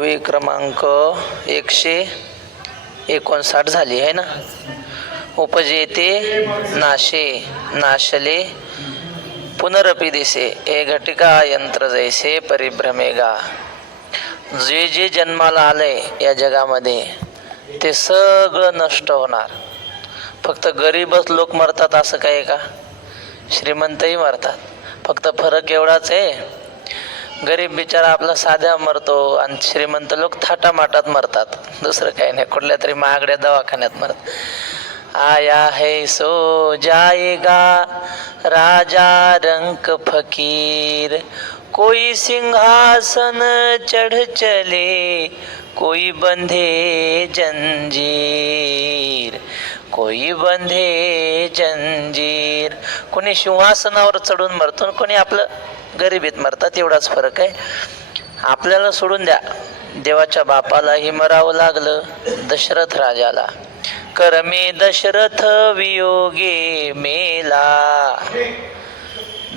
ओवी क्रमांक 159 झाली आहे ना. उपजेते नाशे नाशले पुनरपि दिसे हे घटिका यंत्र जैसे परिभ्रमेगा. जे जे जन्माला आलंय या जगामध्ये ते सगळं नष्ट होणार. फक्त गरीबच लोक मरतात असं काय का? श्रीमंतही मरतात. फक्त फरक एवढाच आहे, गरीब बिचारा आपला साध्या मरतो आणि श्रीमंत लोक थाटामाटात मरतात. दुसरं काही नाही, कुठल्या तरी महागड्या दवाखान्यात मरतात. आया है सो जाएगा राजा रंक फकीर, कोई सिंहासन चढ़ चले कोई बंधे जंजीर, कोई बंधे जंजीर. कोणी सिंहासनावर चढून मरतो, कोणी आपलं गरिबीत मरतात. एवढाच फरक आहे. आपल्याला सोडून द्या, देवाच्या बापालाही मरावं लागलं, दशरथ राजाला. करमे दशरथ वियोगे मेला.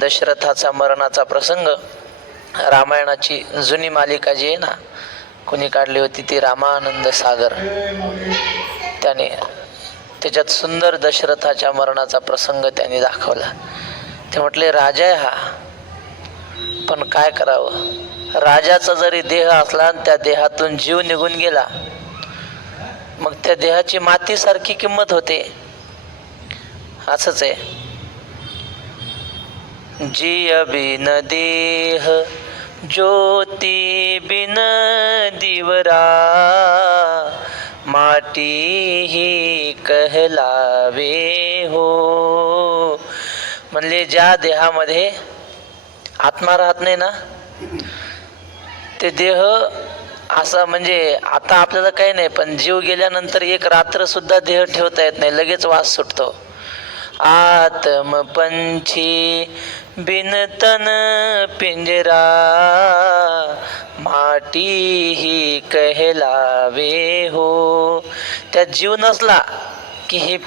दशरथाचा मरणाचा प्रसंग रामायणाची जुनी मालिका जी आहे ना, कोणी काढली होती ती रामानंद सागर, त्याने त्याच्यात सुंदर दशरथाच्या मरणाचा प्रसंग त्यांनी दाखवला. ते म्हटले राजा आहे हा, पण काय करावं, राजाचा जरी देह असला त्या देहातून जीव निघून गेला मग त्या देहाची मातीसारखी किंमत होते. असंच आहे. जिय बिन देह ज्योती बिन दिवरा, माटी ही कहलावे हो. म्हणले ज्या देहामध्ये आत्मा राहत नाही ना, ते देह असा, म्हणजे आता आपल्याला काही नाही, पण जीव गेल्यानंतर एक रात्र सुद्धा देह ठेवता येत नाही, लगेच वास सुटतो. आत्म पंछी बिन तन पिंजरा, माटी ही कहलावे हो. त्यात जीव नसला की हे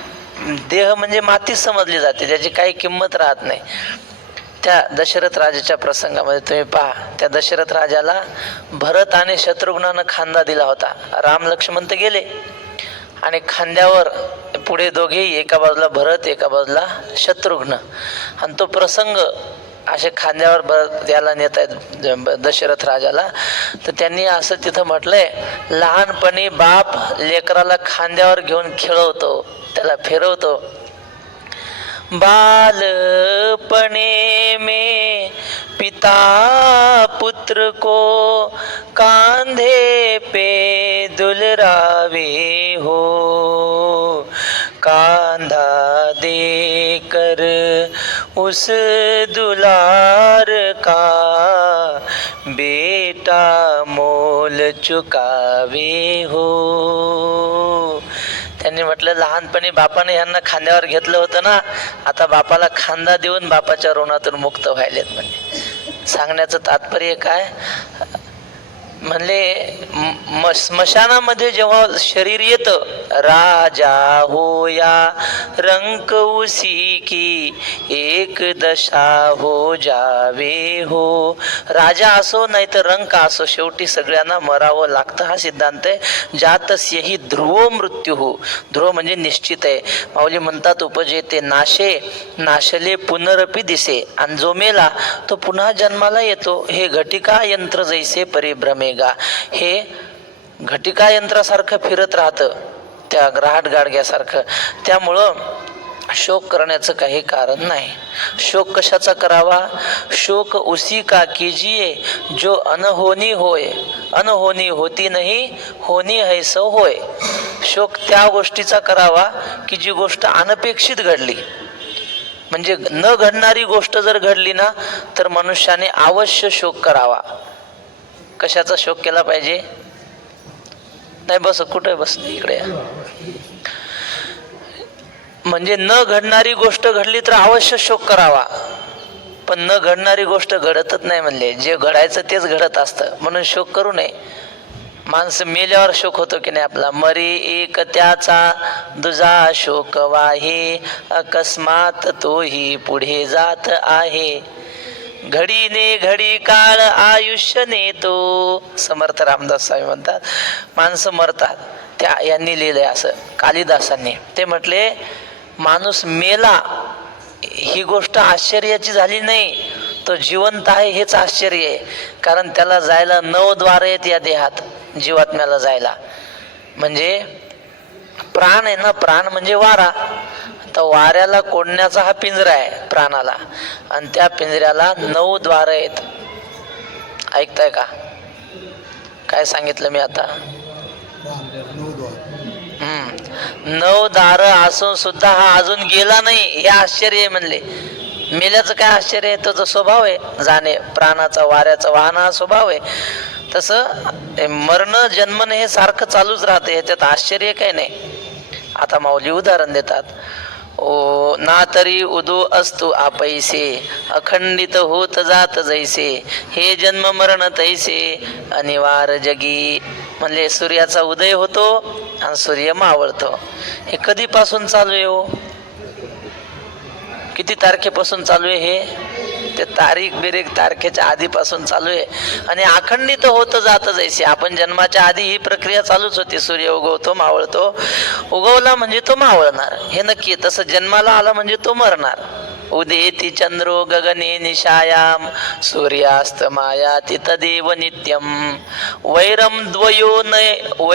देह म्हणजे मातीच समजली जाते, त्याची काही किंमत राहत नाही. त्या दशरथ राजाच्या प्रसंगामध्ये तुम्ही पहा, त्या दशरथ राजाला भरत आणि शत्रुघ्नानं खांदा दिला होता. राम लक्ष्मण तर गेले आणि खांद्यावर पुढे दोघेही, एका बाजूला भरत एका बाजूला शत्रुघ्न, आणि तो प्रसंग असे खांद्यावर याला नेत आहेत दशरथ राजाला. तर त्यांनी असं तिथं म्हटलंय, लहानपणी बाप लेकराला खांद्यावर घेऊन खेळवतो, त्याला फिरवतो. बालपने में पिता पुत्र को कांधे पे दुलरावे हो, कांधा देकर उस दुलार का बेटा मोल चुकावे हो. त्यांनी म्हटलं लहानपणी बापाने यांना खांद्यावर घेतलं होतं ना, आता बापाला खांदा देऊन बापाच्या ऋणातून मुक्त व्हायलेत. म्हणजे सांगण्याचं तात्पर्य काय, म्हणले स्मशानामध्ये जेव्हा शरीर येतं, राजा होया रंक उसी की एक दशा हो जावे हो. राजा असो नाही तर रंक असो, शेवटी सगळ्यांना मरावं लागतं, हा सिद्धांत आहे. जातस्यहि ध्रुवो मृत्यू हो. ध्रुव म्हणजे निश्चित आहे. माऊली म्हणतात, उपजेते नाशे नाशले पुनरपि दिसे. आणि जो मेला तो पुन्हा जन्माला येतो. हे घटिका यंत्र जैसे परिभ्रमे. हे घटिका यंत्रासारखं फिरत राहतं, त्या ग्राहट गाडग्यासारखं. त्यामुळं शोक करण्याचं काही कारण नाही. शोक कशाचा करावा? शोक उसी का कीजिए जो अनहोनी होय, अनहोनी होती नाही, होनी है सो होय. शोक त्या गोष्टीचा करावा की जी गोष्ट अनपेक्षित घडली. म्हणजे न घडणारी गोष्ट जर घडली ना, तर मनुष्याने अवश्य शोक करावा. कशाचा शोक केला पाहिजे? नाही बस, कुठे बस, इकडे. म्हणजे न घडणारी गोष्ट घडली तर अवश्य शोक करावा, पण न घडणारी गोष्ट घडतच नाही. म्हणले जे घडायचं तेच घडत असतं, म्हणून शोक करू नये. माणसं मेल्यावर शोक होतो की नाही आपला, मरी एक त्याचा दुजा शोक वाहे, अकस्मात तोही पुढे जात आहे. घडीने घडी काळ आयुष्य नेतो. समर्थ रामदास स्वामी म्हणतात माणसं मरतात. त्या यांनी लिहिलंय असं कालिदासांनी. ते म्हटले माणूस मेला ही गोष्ट आश्चर्याची झाली नाही, तो जिवंत आहे हेच आश्चर्य आहे. कारण त्याला जायला 9 द्वार आहेत या देहात, जीवात्म्याला जायला. म्हणजे प्राण आहे ना, प्राण म्हणजे वारा. तर वाऱ्याला कोंडण्याचा हा पिंजरा आहे प्राणाला, आणि त्या पिंजऱ्याला 9 द्वार आहेत. ऐकताय का काय सांगितलं मी आता? 9 दार असून सुद्धा हा अजून गेला नाही हे आश्चर्य आहे म्हणले. मेल्याचं काय आश्चर्य आहे, तो स्वभाव आहे जाणे, प्राणाचा वाऱ्याचा वाहन हा स्वभाव आहे. तसं मरण जन्मन हे सारखं चालूच राहतं, ह्याच्यात आश्चर्य काही नाही. आता माऊली उदाहरण देतात. ओ ना तरी उदो असतो आपैसे, अखंडित होत जात जैसे, हे जन्म मरण तैसे अनिवार्य जगी. म्हणजे सूर्याचा उदय होतो आणि सूर्य मावळतो. हे कधीपासून चालू आहे हो? किती तारखेपासून चालू आहे हे? ते तारीख बिरीख तारखेच्या आधीपासून चालू आहे. आणि अखंडित होत जात जैसे, आपण जन्माच्या आधी ही प्रक्रिया चालूच होती. सूर्य उगवतो मावळतो, उगवला म्हणजे तो मावळणार हे नक्की. तसं जन्माला आला म्हणजे तो मरणार. उदेती चंद्रो गगने निशायाम, सूर्यास्तमायाति तदेव नित्यम, वैरम द्वयोर्नैव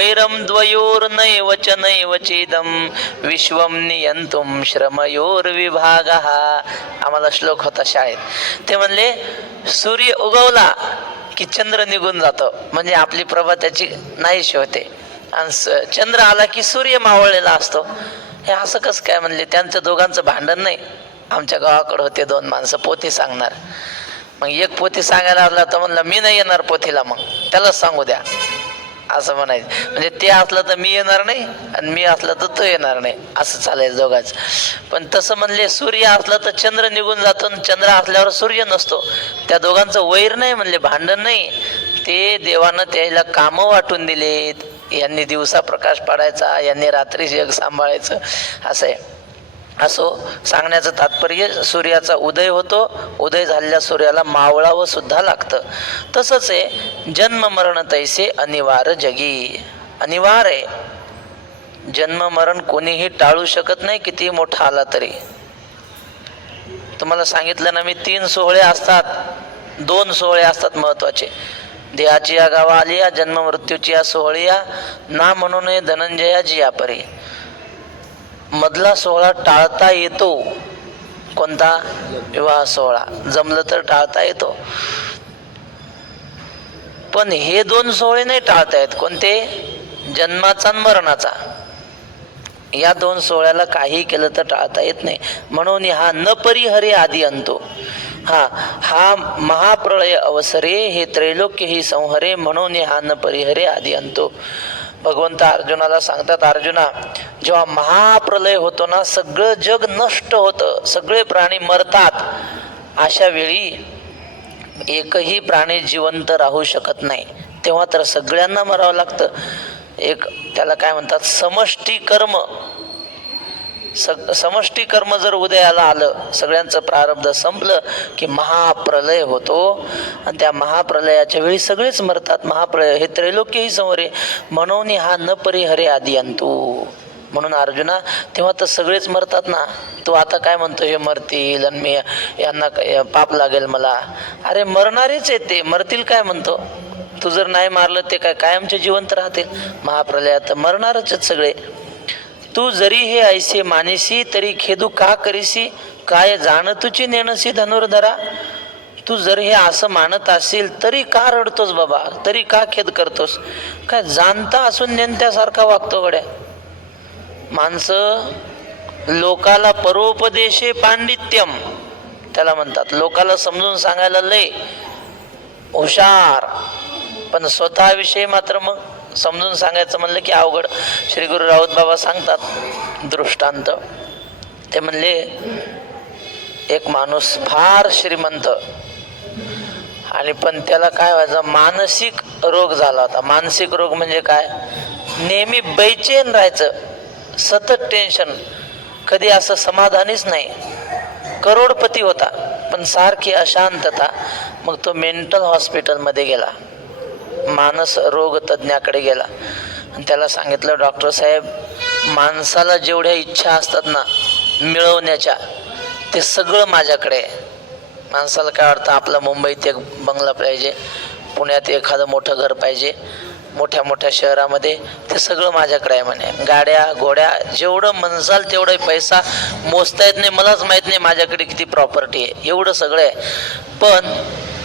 च नैव चेदम, विश्वम नियंतुम श्रमयोर्विभागः. आम्हाला श्लोक होता शाळेत. ते म्हणले सूर्य उगवला की चंद्र निघून जातो, म्हणजे आपली प्रभा त्याची नाहीशी होते. आणि चंद्र आला की सूर्य मावळलेला असतो. हे असं कसं काय म्हणले? त्यांचं दोघांचं भांडण नाही. आमच्या गावाकडे होते 2 माणसं पोथी सांगणार. मग एक पोथी सांगायला आला तर म्हणला मी नाही येणार पोथीला, मग त्यालाच सांगू द्या असं म्हणायचं. म्हणजे ते असलं तर मी येणार नाही आणि मी असलं तर तो येणार नाही, असं चालायचं दोघांचं. पण तसं म्हणले सूर्य असला तर चंद्र निघून जातो, चंद्र असल्यावर सूर्य नसतो. त्या दोघांचं वैर नाही म्हणले, भांडण नाही. ते देवानं त्याला कामं वाटून दिलेत. यांनी दिवसा प्रकाश पाडायचा, यांनी रात्री जग सांभाळायचं, असं आहे. असो सांगण्याचं तात्पर्य, सूर्याचा उदय होतो, उदय झालेल्या सूर्याला मावळावं सुद्धा लागतं. तसंच आहे जन्म मरण तैसे अनिवार्य जगी. अनिवार्य आहे. जन्म मरण कोणीही टाळू शकत नाही, किती मोठा आला तरी. तुम्हाला सांगितलं ना मी, 3 सोहळे असतात, 2 सोहळे असतात महत्वाचे. देहाची या गावा आली या, जन्म मृत्यूची या सोहळी या, ना म्हणून धनंजया जी या परी. मधला सोहळा टाळता येतो. कोणता? विवाह सोहळा. जमलं तर टाळता येतो. पण हे 2 सोहळे नाही टाळता येत. कोणते? जन्माचा आणि मरणाचा. या 2 सोहळ्याला काही केलं तर टाळता येत नाही. म्हणून हा न परिहरे आदी अंतो. हा महाप्रळय अवसरे, हे त्रैलोक्य ही संहरे, म्हणून हा न परिहरे आदी अंतो. भगवंत अर्जुनाला सांगतात, अर्जुना जेव्हा महाप्रलय होतो ना, सगळं जग नष्ट होतं, सगळे प्राणी मरतात, अशा वेळी एकही प्राणी जिवंत राहू शकत नाही. तेव्हा तर सगळ्यांना मरावं लागतं. एक त्याला काय म्हणतात, समष्टी कर्म. समष्टी कर्म जर उदयाला आलं, सगळ्यांचं प्रारब्ध संपलं की महाप्रलय होतो. आणि त्या महाप्रलयाच्या वेळी सगळेच मरतात. महाप्रलय हे त्रैलोक्य ही संवरे, म्हणून हा न परिहरे आदी अंतू. म्हणून अर्जुना तेव्हा तर सगळेच मरतात ना. तू आता काय म्हणतो हे मरतील आणि मी यांना पाप लागेल मला. अरे मरणारेच आहेत ते, मरतील काय म्हणतो? तू जर नाही मारलं ते काय कायमचे जिवंत राहतील? महाप्रलयात मरणारच आहेत सगळे. तू जरी हे ऐसे मानेसी, तरी खेदू का करीसी, काय जाण तुझी नेणसी धनुर्धरा. तू जर हे असं मानत असेल तरी का रडतोस बाबा, तरी का खेद करतोस? काय जाणता असून नेणत्यासारखा वागतो गड्या. माणसं लोकाला परोपदेशे पांडित्यम त्याला म्हणतात. लोकाला समजून सांगायला लय हुशार, पण स्वतःविषयी मात्र मग समजून सांगायचं म्हणलं की अवघड. श्री गुरु राऊत बाबा सांगतात दृष्टांत. ते म्हणले एक माणूस फार श्रीमंत, आणि पण त्याला काय व्हायचं, मानसिक रोग झाला होता. मानसिक रोग म्हणजे काय? नेहमी बैचेन राहायचं, सतत टेन्शन, कधी असं समाधानीच नाही. करोडपती होता, पण सारखी अशांतता. मग तो मेंटल हॉस्पिटलमध्ये गेला, मानस रोग तज्ज्ञाकडे गेला आणि त्याला सांगितलं, डॉक्टर साहेब, माणसाला जेवढ्या इच्छा असतात ना मिळवण्याच्या, ते सगळं माझ्याकडे आहे. माणसाला काय वाटतं, आपला मुंबईत एक बंगला पाहिजे, पुण्यात एखादं मोठं घर पाहिजे, मोठ्या मोठ्या शहरामध्ये, ते सगळं माझ्याकडे आहे म्हणे. गाड्या घोड्या जेवढं म्हणसाल तेवढं, पैसा मोजता येत नाही, मलाच माहीत नाही माझ्याकडे किती प्रॉपर्टी आहे, एवढं सगळं आहे. पण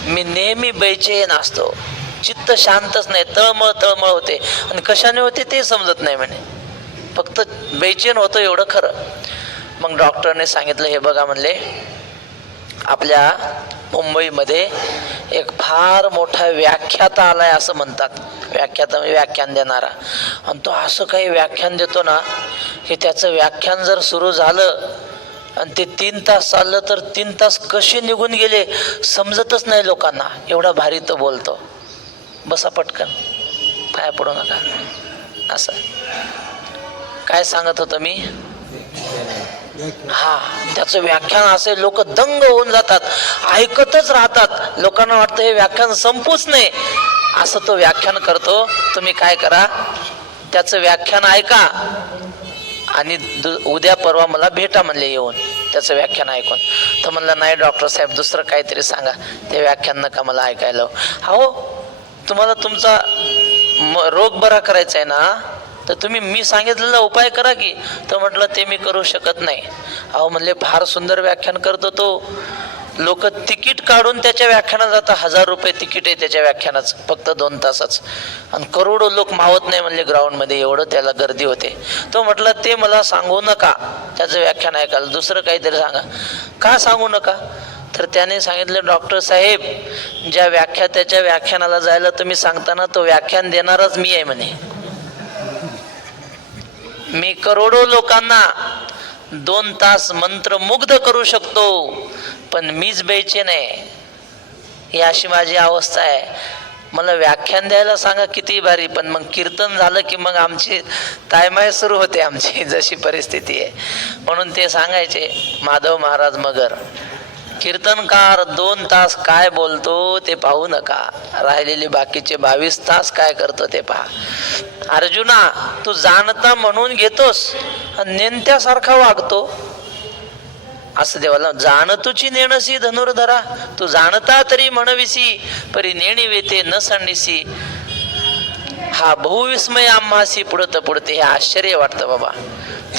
मी नेहमी बेचैन असतो, चित्त शांतच नाही, तळमळ तळमळ होते. आणि कशाने होते ते समजत नाही म्हणे, फक्त बेचैन होतो एवढं खरं. मग डॉक्टरने सांगितलं, हे बघा म्हणले, आपल्या मुंबईमध्ये एक फार मोठा व्याख्याता आलाय असं म्हणतात. व्याख्याता म्हणजे व्याख्यान देणारा. आणि तो असं काही व्याख्यान देतो ना की त्याचं व्याख्यान जर सुरू झालं आणि ते 3 तास चाललं तर 3 तास कसे निघून गेले समजतच नाही लोकांना, एवढा भारी तो बोलतो. बसा पटकन, पाया पडू नका. असं काय सांगत होतो मी? हा, त्याचं व्याख्यान असे लोक दंग होऊन जातात, ऐकतच राहतात. लोकांना वाटतं हे व्याख्यान संपूच नाही, असं तो व्याख्यान करतो. तुम्ही काय करा, त्याचं व्याख्यान ऐका आणि उद्या परवा मला भेटा म्हणले येऊन, त्याचं व्याख्यान ऐकून. तर म्हणलं, नाही डॉक्टर साहेब, दुसरं काहीतरी सांगा, ते व्याख्यान नका मला ऐकायला. हो, तुम्हाला तुमचा रोग बरा करायचा आहे ना, तर तुम्ही मी सांगितलेला उपाय करा की. तर म्हटलं, ते मी करू शकत नाही. अहो म्हणले, फार सुंदर व्याख्यान करतो तो, लोक तिकीट काढून त्याच्या व्याख्यानात जातात, 1000 रुपये तिकीट आहे त्याच्या व्याख्यानाचं, फक्त 2 तासाच, आणि करोडो लोक मावत नाही म्हणले ग्राउंडमध्ये, एवढं त्याला गर्दी होते. तो म्हटलं, ते मला सांगू नका, त्याचं व्याख्यान ऐकायला दुसरं काहीतरी सांगा. का सांगू नका? तर त्याने सांगितलं, डॉक्टर साहेब, ज्या व्याख्यात्याच्या व्याख्यानाला जायला तुम्ही सांगताना तो व्याख्यान देणारच मी आहे म्हणे. मी करोडो लोकांना 2 तास मंत्रमुग्ध करू शकतो, पण मीच बेचैन आहे. ही अशी माझी अवस्था आहे. मला व्याख्यान द्यायला सांगा किती भारी, पण मग कीर्तन झालं की मग आमची तायमाय सुरू होते, आमची जशी परिस्थिती आहे. म्हणून ते सांगायचे, माधव महाराज मगर, कीर्तनकार 2 तास काय बोलतो ते पाहू नका, राहिलेले बाकीचे 22 तास काय करतो ते पहा. अर्जुना, तू जाणता म्हणून घेतोस आणि नेणत्यासारखा वागतो. असं देवाला, जाण तुची नेणसी धनुर्धरा, तू जाणता तरी म्हणविसी, परी नेणी वेते न सांडिसी. हा बहुविस्मय आम्हासी पुढत पुढते. हे आश्चर्य वाटतं बाबा,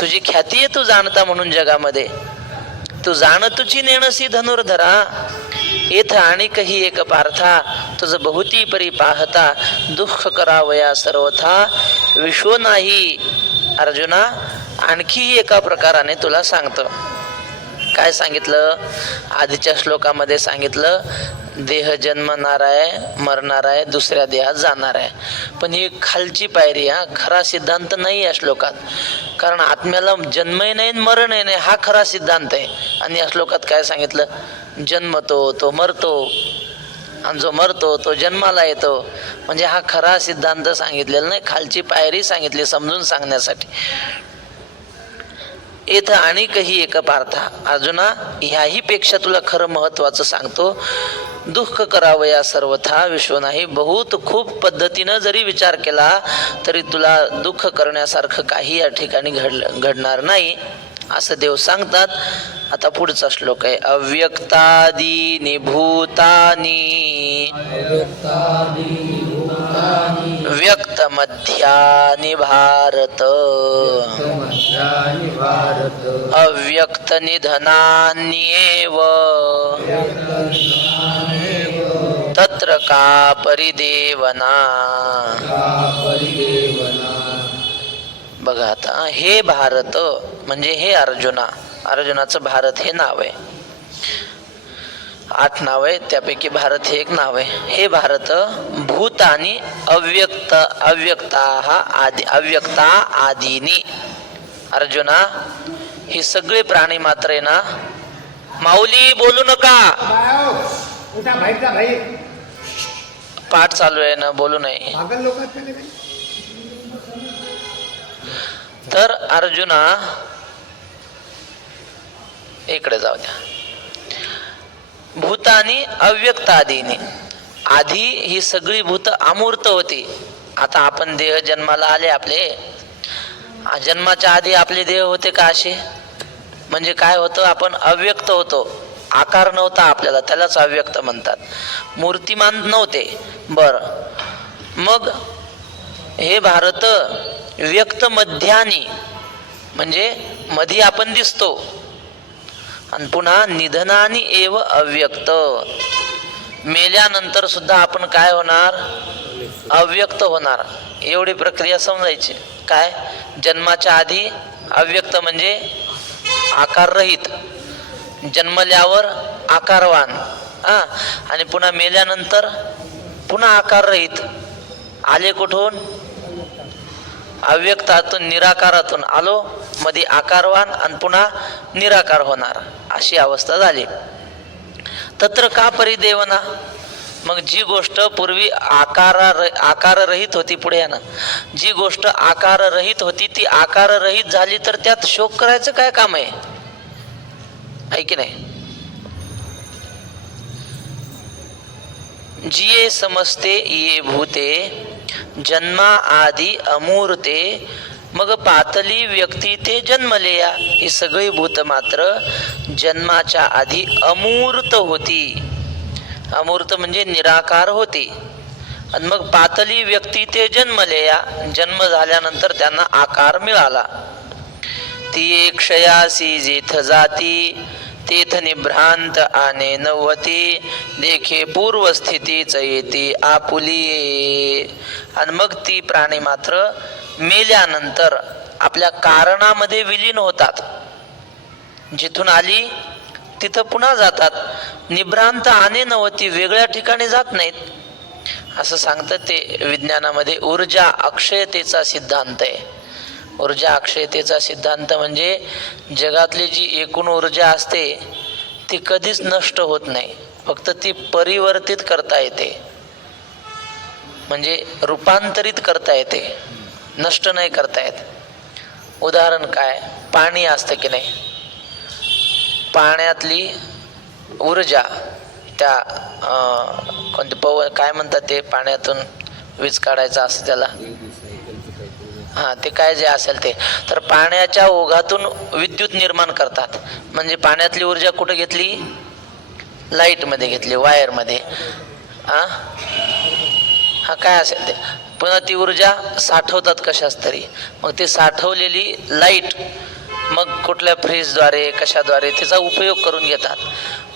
तुझी ख्याती आहे तू जाणता म्हणून जगामध्ये. तू जाण तुझी नेणसी धनुर्धरा, येथ आणि काही एक पार्था, तुझ बहुती परी पाहता, दुःख करावया सर्वथा विश्व नाही. अर्जुना, आणखी एका प्रकाराने तुला सांगतो. काय सांगितलं? आधीच्या श्लोकामध्ये सांगितलं, देह जन्मणार आहे, मरणार आहे, दुसऱ्या देहात जाणार आहे. पण ही खालची पायरी, हा खरा सिद्धांत नाही या श्लोकात. कारण आत्म्याला जन्मही नाही मरणही नाही, हा खरा सिद्धांत आहे. आणि या श्लोकात काय सांगितलं? जन्मतो तो मरतो, आणि जो मरतो तो जन्माला येतो. म्हणजे हा खरा सिद्धांत सांगितलेला नाही, खालची पायरी सांगितली समजून सांगण्यासाठी. येथ आणि काही एक पार्था, अर्जुना, ह्याही पेक्षा तुला खरं महत्वाचं सांगतो. दुःख करावया सर्वथा विश्व नाही. बहुत खूप पद्धतीनं जरी विचार केला तरी तुला दुःख करण्यासारखं काही या ठिकाणी घडणार नाही, असं देव सांगतात. आता पुढचा श्लोक आहे, अव्यक्तादीनि भूतानि व्यक्त मध्यानि भारत, अव्यक्त निधनान्येव तत्र का परिदेवना. बघा आता, हे भारत म्हणजे हे अर्जुना, अर्जुनाचं भारत हे नाव आहे. 8 नाव आहे, त्यापैकी भारत हे एक नाव आहे. हे भारत भूतानी अव्यक्त, अव्यक्ता आदि, अव्यक्ता आदीनी. अर्जुना, ही सगळे प्राणी मात्र आहे ना. माऊली बोलू नका, पाठ चालू आहे ना, बोलू नये. तर अर्जुना, इकडे जाऊ द्या. भूतानी अव्यक्तादीनी. आधी ही सगळी भूत अमूर्त होती. आता आपण देह जन्माला आले आपले, जन्माच्या आधी आपले देह होते का असे? म्हणजे काय होतं, आपण अव्यक्त होतो, आकार नव्हता आपल्याला, त्यालाच अव्यक्त म्हणतात. मूर्तिमान नव्हते. बर, मग हे भारत व्यक्त मध्यानी, म्हणजे मधी आपण दिसतो, आणि पुन्हा निधनानी एव अव्यक्त, मेल्यानंतर सुद्धा आपण काय होणार? अव्यक्त होणार. एवढी प्रक्रिया समजायची. काय? जन्माच्या आधी अव्यक्त म्हणजे आकार रहित, जन्मल्यावर आकारवान, आणि पुन्हा मेल्यानंतर पुन्हा आकार रहित. आले कुठून? अव्यक्तातून, निराकारातून आलो, मध्ये आकारवान आणि पुन्हा निराकार होणार, अशी अवस्था झाली. तत्र का परिदेवना? मग जी गोष्ट पूर्वी आकाररहित होती, पुढे ना, जी गोष्ट आकाररहित होती ती आकाररहित झाली, तर त्यात शोक करायचं काय काम आहे? आहे की नाही? जिये समजते ये भूते जन्मा आधी अमूर्ते, मग पातली व्यक्ती ते जन्मलेया. ही सगळी भूत मात्र जन्माच्या आधी अमूर्त होती. अमूर्त म्हणजे निराकार होती. आणि मग पातली व्यक्ती ते जन्मलेया, जन्म झाल्यानंतर त्यांना आकार मिळाला. ती क्षयासी जेथ जाती, तेथ निभ्रांत आने नव्हती, देखे पूर्व स्थितीच येते आपुली. आणि मग ती प्राणी मात्र मेल्यानंतर आपल्या कारणामध्ये विलीन होतात. जिथून आली तिथं पुन्हा जातात. निभ्रांत आने नव्हती, वेगळ्या ठिकाणी जात नाहीत. असं सांगतात ते विज्ञानामध्ये. ऊर्जा अक्षयतेचा सिद्धांत आहे. ऊर्जा अक्षयतेचा सिद्धांत म्हणजे जगातली जी एकूण ऊर्जा असते ती कधीच नष्ट होत नाही, फक्त ती परिवर्तित करता येते, म्हणजे रूपांतरित करता येते, नष्ट नाही करता येत. उदाहरण काय? पाणी असतं की नाही, पाण्यातली ऊर्जा, त्या कोणते काय म्हणतात ते, पाण्यातून वीज काढायचं असतं त्याला, ते काय जे असेल ते, तर पाण्याच्या ओघातून विद्युत निर्माण करतात. म्हणजे पाण्यातली ऊर्जा कुठे घेतली? लाईटमध्ये घेतली, वायरमध्ये. काय असेल ते, पुन्हा ती ऊर्जा साठवतात कशाच तरी. मग ती साठवलेली लाईट मग कुठल्या फ्रीजद्वारे कशाद्वारे त्याचा उपयोग करून घेतात.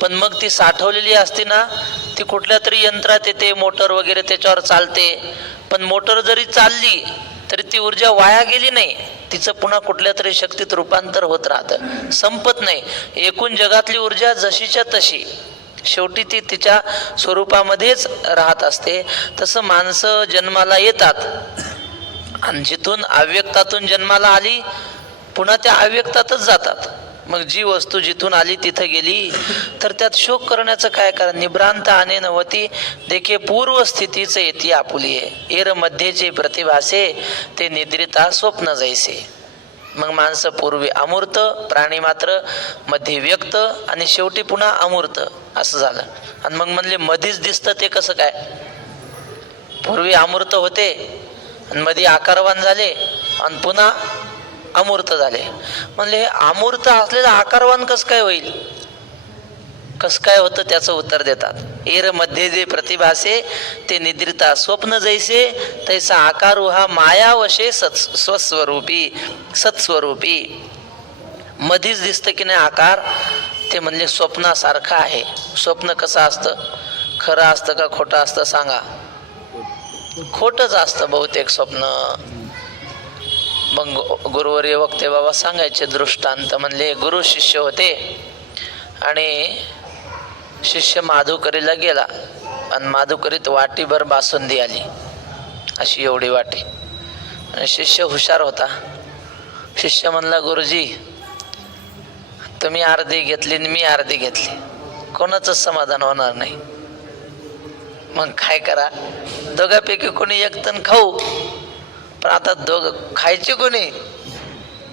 पण मग ती साठवलेली असते ना, ती कुठल्या तरी यंत्रात येते, मोटर वगैरे त्याच्यावर चालते. पण मोटर जरी चालली तरी ती ऊर्जा वाया गेली नाही, तिचं पुन्हा कुठल्या तरी शक्तीत रूपांतर होत राहतं, संपत नाही. एकूण जगातली ऊर्जा जशीच्या तशी शेवटी ती तिच्या स्वरूपामध्येच राहत असते. तसं माणसं जन्माला येतात आणि जिथून अव्यक्तातून जन्माला आली पुन्हा त्या अव्यक्तातच जातात. मग जी वस्तू जिथून आली तिथं गेली, तर त्यात शोक करण्याचं काय कारण? निभ्रांत आने नवती, देखे पूर्व स्थितीच येती आपुली. एर मध्येचे प्रतिभासे, ते निद्रिता स्वप्न जैसे. मग माणसं पूर्वी अमूर्त, प्राणी मात्र मध्ये व्यक्त आणि शेवटी पुन्हा अमूर्त असं झालं. आणि मग म्हणले मधीच दिसतं ते कसं काय? पूर्वी अमूर्त होते आणि मध्ये आकारवान झाले आणि पुन्हा अमूर्त झाले. म्हणले अमूर्त असलेला आकारवान कस काय होईल? कस काय होतं त्याचं उत्तर देतात. एर मध्ये जे प्रतिभासे, ते निद्रिता स्वप्न जैसे, तैसा आकार हा मायावशे स्वस्वरूपी सत्स्वरूपी. मधीच दिसतं की नाही आकार, ते म्हणले स्वप्नासारखं आहे. स्वप्न कसं असतं? खरं असतं का खोटं असतं सांगा? खोटंच असतं बहुतेक स्वप्न. मग गुरुवर्य वक्ते बाबा सांगायचे दृष्टांत. म्हणले गुरु शिष्य होते आणि शिष्य माधुकरीला गेला आणि माधुकरीत वाटीभर बासुंदी आली, अशी एवढी वाटी. आणि शिष्य हुशार होता. शिष्य म्हणला गुरुजी तुम्ही अर्धी घेतली आणि मी अर्धी घेतली, कोणाचंच समाधान होणार नाही. मग काय करा, दोघांपैकी कोणी एक तण खाऊ. पण आता खायचे कोणी?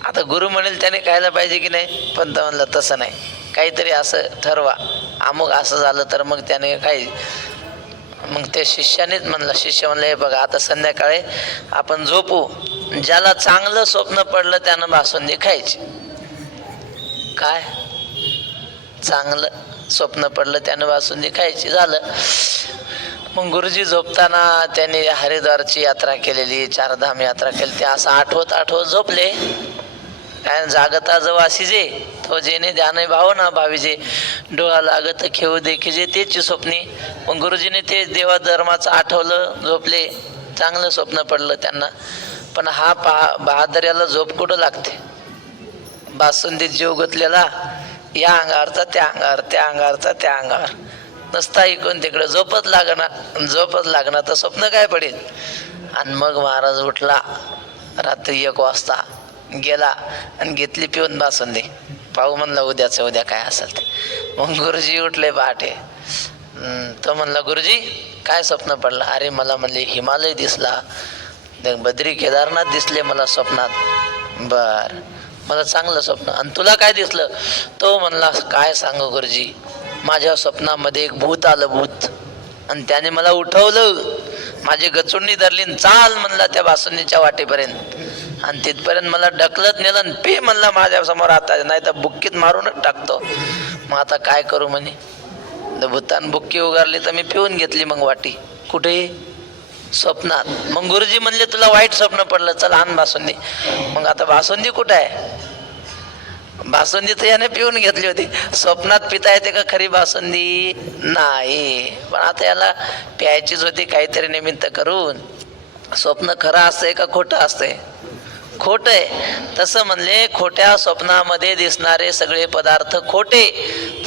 आता गुरु म्हणेल त्याने खायला पाहिजे की नाही? पण तो म्हणलं तसं नाही, काहीतरी असं ठरवा. अमुक असं झालं तर मग त्याने काय, मग त्या शिष्यानेच म्हणलं, शिष्य म्हणलं हे बघा आता संध्याकाळी आपण झोपू, ज्याला चांगलं स्वप्न पडलं त्यानं बासुंदी खायची. काय चांगलं स्वप्न पडलं त्यानं बासुंदी खायची. झालं. मग गुरुजी झोपताना त्यांनी हरिद्वारची यात्रा केलेली, चारधाम यात्रा केली, ते असं आठवत आठवत झोपले. काय जागता जवा जे तो जेने ध्यान भावना भावीजे, डोळा लागत खेळू देखीजे तेची स्वप्नी. मग गुरुजीने ते देवा धर्माचं आठवलं, झोपले, चांगलं स्वप्न पडलं त्यांना. पण हा बहादर्याला झोप कुठं लागते? बासुंदीत जीव गुंतलेला, या अंगावरचा त्या अंगावर, त्या अंगावरचा त्या अंगावर, नसता इकडून तिकडे झोपच लागणार तर स्वप्न काय पडेल. आणि मग महाराज उठला रात्री 1 वाजता, गेला आणि घेतली पिऊन बासुंदी. पाहू म्हणलं उद्या काय असेल ते. मग गुरुजी उठले पहाटे. तो म्हणला गुरुजी काय स्वप्न पडलं? अरे मला म्हणले हिमालय दिसला, बद्री केदारनाथ दिसले मला स्वप्नात. बर, मला चांगलं स्वप्न. आणि तुला काय दिसलं? तो म्हणला काय सांगू गुरुजी, माझ्या स्वप्नामध्ये एक भूत आलं, भूत, आणि त्याने मला उठवलं, माझी गचुंडी धरली, चाल म्हणला त्या बासुंदीच्या वाटेपर्यंत, आणि तिथपर्यंत मला ढकलत नेलं आणि पे म्हणला माझ्या समोर, आता नाही तर बुक्कीत मारूनच टाकतो. मग आता काय करू म्हणे. भूतान बुक्की उगारली तर मी पिऊन घेतली मग वाटी. कुठे? स्वप्नात. मग गुरुजी म्हणले तुला वाईट स्वप्न पडलं, चल आण बासुंदी. मग आता बासुंदी कुठं आहे? बासुंदी तर याने पिऊन घेतली होती, स्वप्नात पिता येते का खरी बासुंदी? नाही. पण आता याला प्यायचीच होती काहीतरी निमित्त करून. स्वप्न खरं असतंय का खोटं असतंय? खोटं आहे. तसं म्हणले खोट्या स्वप्नामध्ये दिसणारे सगळे पदार्थ खोटे,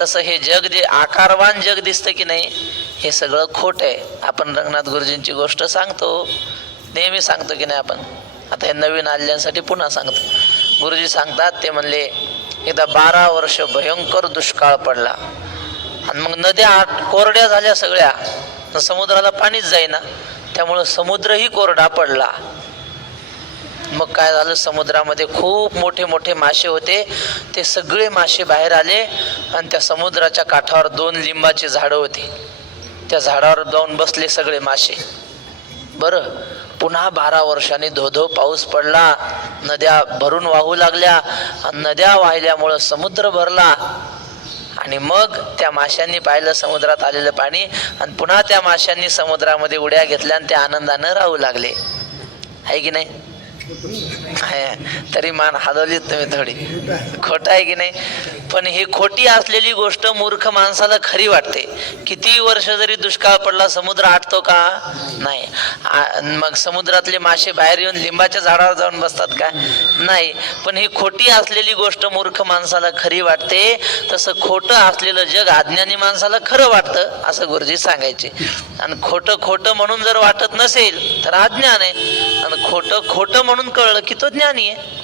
तसं हे जग जे आकारवान जग दिसतं की नाही, हे सगळं खोटं आहे. आपण रंगनाथ गुरुजींची गोष्ट सांगतो, नेहमी सांगतो की नाही आपण. आता हे नवीन आल्यांसाठी पुन्हा सांगतो. गुरुजी सांगतात, ते म्हणले एकदा 12 वर्ष भयंकर दुष्काळ पडला आणि मग नद्या कोरड्या झाल्या सगळ्या, समुद्राला पाणीच जाईना, त्यामुळं समुद्रही कोरडा पडला. मग काय झालं, समुद्रामध्ये खूप मोठे मोठे मासे होते, ते सगळे मासे बाहेर आले आणि त्या समुद्राच्या काठावर 2 लिंबाची झाडं होती, त्या झाडावर जाऊन बसले सगळे मासे. बरं, पुन्हा 12 वर्षांनी धोधो पाऊस पडला, नद्या भरून वाहू लागल्या, आणि नद्या वाहिल्यामुळं समुद्र भरला. आणि मग त्या माशांनी पाहिलं समुद्रात आलेलं पाणी, आणि पुन्हा त्या माशांनी समुद्रामध्ये उड्या घेतल्या आणि त्या आनंदानं राहू लागले. आहे की नाही? तरी मान हलवलीत तुम्ही थोडी. खोटं आहे की नाही? पण ही खोटी असलेली गोष्ट मूर्ख माणसाला खरी वाटते. किती वर्ष जरी दुष्काळ पडला समुद्र आटतो का? नाही. मग समुद्रातले मासे बाहेर येऊन लिंबाच्या झाडावर जाऊन बसतात का? नाही. पण ही खोटी असलेली गोष्ट मूर्ख माणसाला खरी वाटते. तसं खोटं असलेलं जग अज्ञानी माणसाला खरं वाटतं, असं गुरुजी सांगायचे. आणि खोटं खोटं म्हणून जर वाटत नसेल तर अज्ञान आहे, आणि खोटं खोटं म्हणून कळलं की तो ज्ञानी आहे.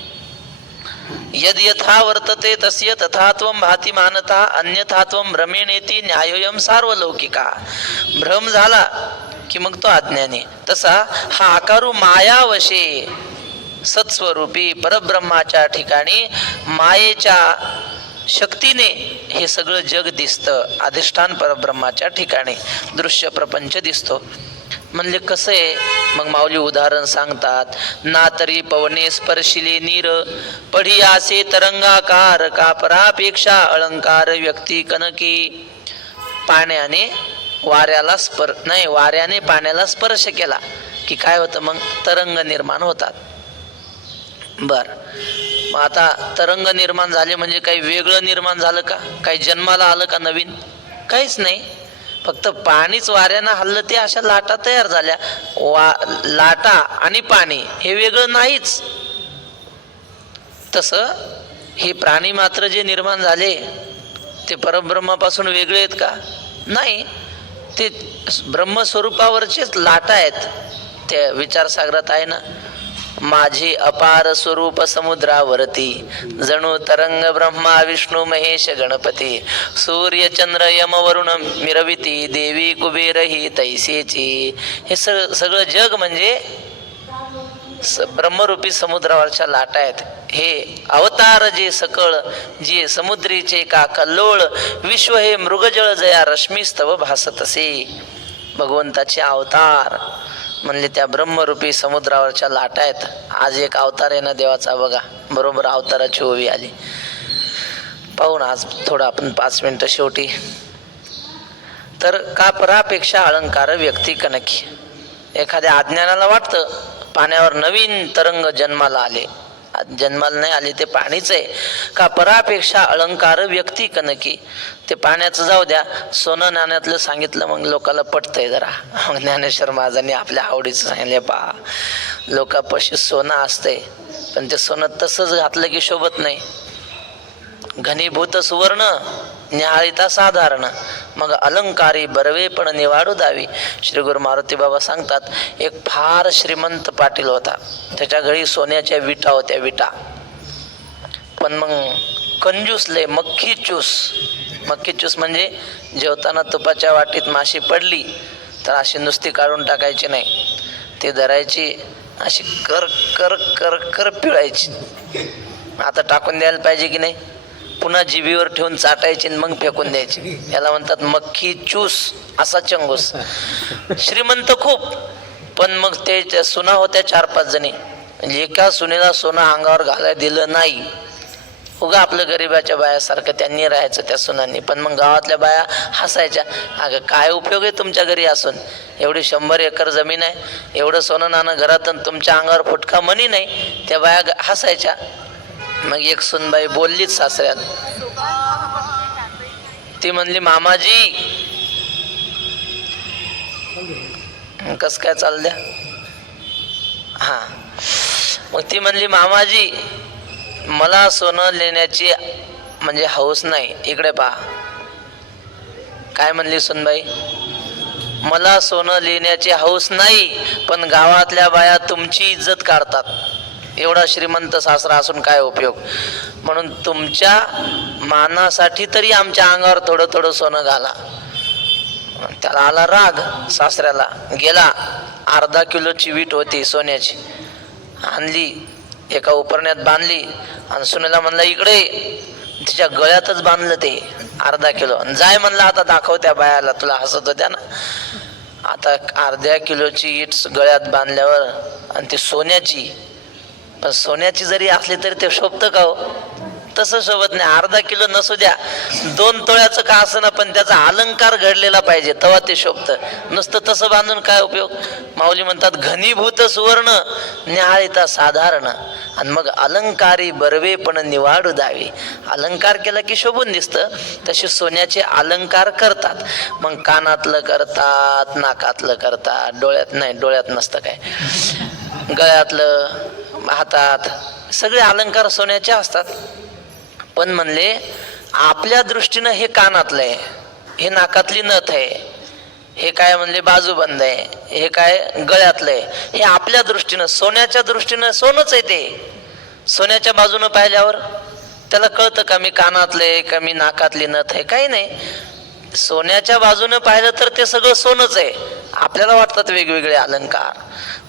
यद यथा वर्तते तस्य तथात्वं भाति मानता अन्यथात्वं भ्रमेणेति न्यायोयम सार्वलौकिका. भ्रम झाला की मग तो अज्ञानी. तसा हा आकारू मायावशे सत्स्वरूपी परब्रह्माच्या ठिकाणी मायेच्या शक्तीने हे सगळं जग दिसतं. अधिष्ठान परब्रह्माच्या ठिकाणी दृश्य प्रपंच दिसतो. म्हणले कसं आहे? मग माऊली उदाहरण सांगतात. ना तरी पवने स्पर्शिले नीर पढी आसे तरंगाकार का परापेक्षा अलंकार व्यक्ती कनकी. पाण्याने वाऱ्याला वाऱ्याने पाण्याला स्पर्श केला की काय होतं? मग तरंग निर्माण होतात. बर, मग आता तरंग निर्माण झाले म्हणजे काही वेगळं निर्माण झालं का? काही जन्माला आलं का नवीन? काहीच नाही. फक्त पाणीच वाऱ्यानं हल्लं, ते अशा लाटा तयार झाल्या. लाटा आणि पाणी हे वेगळं नाहीच. तसं हे प्राणी मात्र जे निर्माण झाले ते परब्रह्मापासून वेगळे आहेत का? नाही. ते ब्रह्मस्वरूपावरचेच लाटा आहेत. त्या विचारसागरात आहे ना, माझे अपार स्वरूप समुद्रावरती जणू तरंग ब्रह्मा विष्णू महेश गणपती सूर्य चंद्र यम वरुण मिरविती देवी कुबेरही तैसेची. हे सगळं जग म्हणजे ब्रह्मरूपी समुद्रावरच्या लाटा आहेत. हे अवतार जे सकळ, जे समुद्रीचे का कल्लोळ, विश्व हे मृगजळ जया रश्मीस्तव भासतसे. भगवंताचे अवतार म्हणले त्या ब्रह्मरूपी समुद्रावरच्या लाटा आहेत. आज एक अवतार आहे ना देवाचा, बघा बरोबर अवताराची ओवी आली. पाहू ना आज थोडं आपण 5 मिनिटं शेवटी. तर का परापेक्षा अलंकार व्यक्ती कनकी. एखाद्या अज्ञानाला वाटतं पाण्यावर नवीन तरंग जन्माला आले, जन्माला नाही आले, ते पाणीच आहे. का परापेक्षा अलंकार व्यक्ती कनकी. ते पाण्याचं जाऊ द्या, सोनं नाण्यातलं सांगितलं मग लोकाला पटतंय जरा. मग ज्ञानेश्वर महाराजांनी आपल्या आवडीचं सांगितले, पहा लोकापाशी सोनं असतंय पण ते सोनं तसंच घातलं की शोभत नाही. घनीभूत सुवर्ण न्याहाळिता साधारण, मग अलंकारी बरवे पण निवाडू दावी. श्री गुरु मारुती बाबा सांगतात, एक फार श्रीमंत पाटील होता, त्याच्या घरी सोन्याच्या विटा होत्या, विटा. पण मग कंजूस लय, मक्खी चूस. मक्खी चूस म्हणजे जेवताना तुपाच्या वाटीत माशी पडली तर अशी नुसती काढून टाकायची नाही, ती धरायची अशी कर कर कर कर पिळायची. आता टाकून द्यायला पाहिजे की नाही, पुन्हा जिभीवर ठेवून चाटायची मग फेकून द्यायची. याला म्हणतात मक्खी चूस, असा चंगूस. श्रीमंत खूप, पण मग ते सुना होत्या 4-5 जणी. एका सुनेला सोनं अंगावर घालायला दिलं नाही. उगा आपलं गरिबाच्या बायासारखं त्यांनी राहायचं त्या सुनांनी. पण मग गावातल्या बाया हसायच्या, अगं काय उपयोग आहे तुमच्या घरी असून, एवढी 100 एकर जमीन आहे, एवढं सोनं नाणं घरात, तुमच्या अंगावर फुटका मनी नाही. त्या बाया हसायच्या. मग एक सुनबाई बोललीच सासऱ्याला, ती म्हणली मामाजी, कस काय चाल द्या. हा, मग ती म्हणली मामाजी मला सोनं लेण्याची म्हणजे हौस नाही. इकडे पहा काय म्हणली सुनबाई, मला सोनं लेण्याची हौस नाही, पण गावातल्या बाया तुमची इज्जत काढतात. एवढा श्रीमंत सासरा असून काय उपयोग, म्हणून तुमच्या मानासाठी तरी आमच्या अंगावर थोडं थोडं सोनं घाला. त्याला आला राग सासऱ्याला. गेला, अर्धा किलोची वीट होती सोन्याची, आणली, एका उपरण्यात बांधली आणि सुनेला म्हणला इकडे, तिच्या गळ्यातच बांधलं ते अर्धा किलो. जाय म्हणला आता दाखव त्या बायाला, तुला हसत होत्या ना. आता अर्ध्या किलोची इट गळ्यात बांधल्यावर, आणि ती सोन्याची, पण सोन्याची जरी असली तरी ते शोभतं का हो, तसं शोभत नाही. अर्धा किलो नसू द्या, 2 तोळ्याचं का असं ना, पण त्याचा अलंकार घडलेला पाहिजे तेव्हा ते शोभतं. नुसतं तसं बांधून काय उपयोग. माऊली म्हणतात घनीभूत सुवर्ण न्याहाळिता साधारण, आणि मग अलंकारी बरवे पण निवाडू दावी. अलंकार केला की शोभून दिसतं, तसे सोन्याचे अलंकार करतात. मग कानातलं करतात, नाकातलं करतात, डोळ्यात नाही, डोळ्यात नसतं काय, गळ्यातलं, हातात, सगळे अलंकार सोन्याचे असतात. पण म्हणले आपल्या दृष्टीनं हे कानातलं आहे, हे नाकातली नथ आहे, हे काय म्हणले बाजूबंद आहे, हे काय गळ्यातलं आहे, हे आपल्या दृष्टीनं. सोन्याच्या दृष्टीनं सोनंच आहे ते. सोन्याच्या बाजूनं पाहिल्यावर त्याला कळतं का मी कानातले का मी नाकातली नथ आहे, काही नाही. सोन्याच्या बाजूनं पाहिलं तर ते सगळं सोनंच आहे. आपल्याला वाटतात वेगवेगळे अलंकार,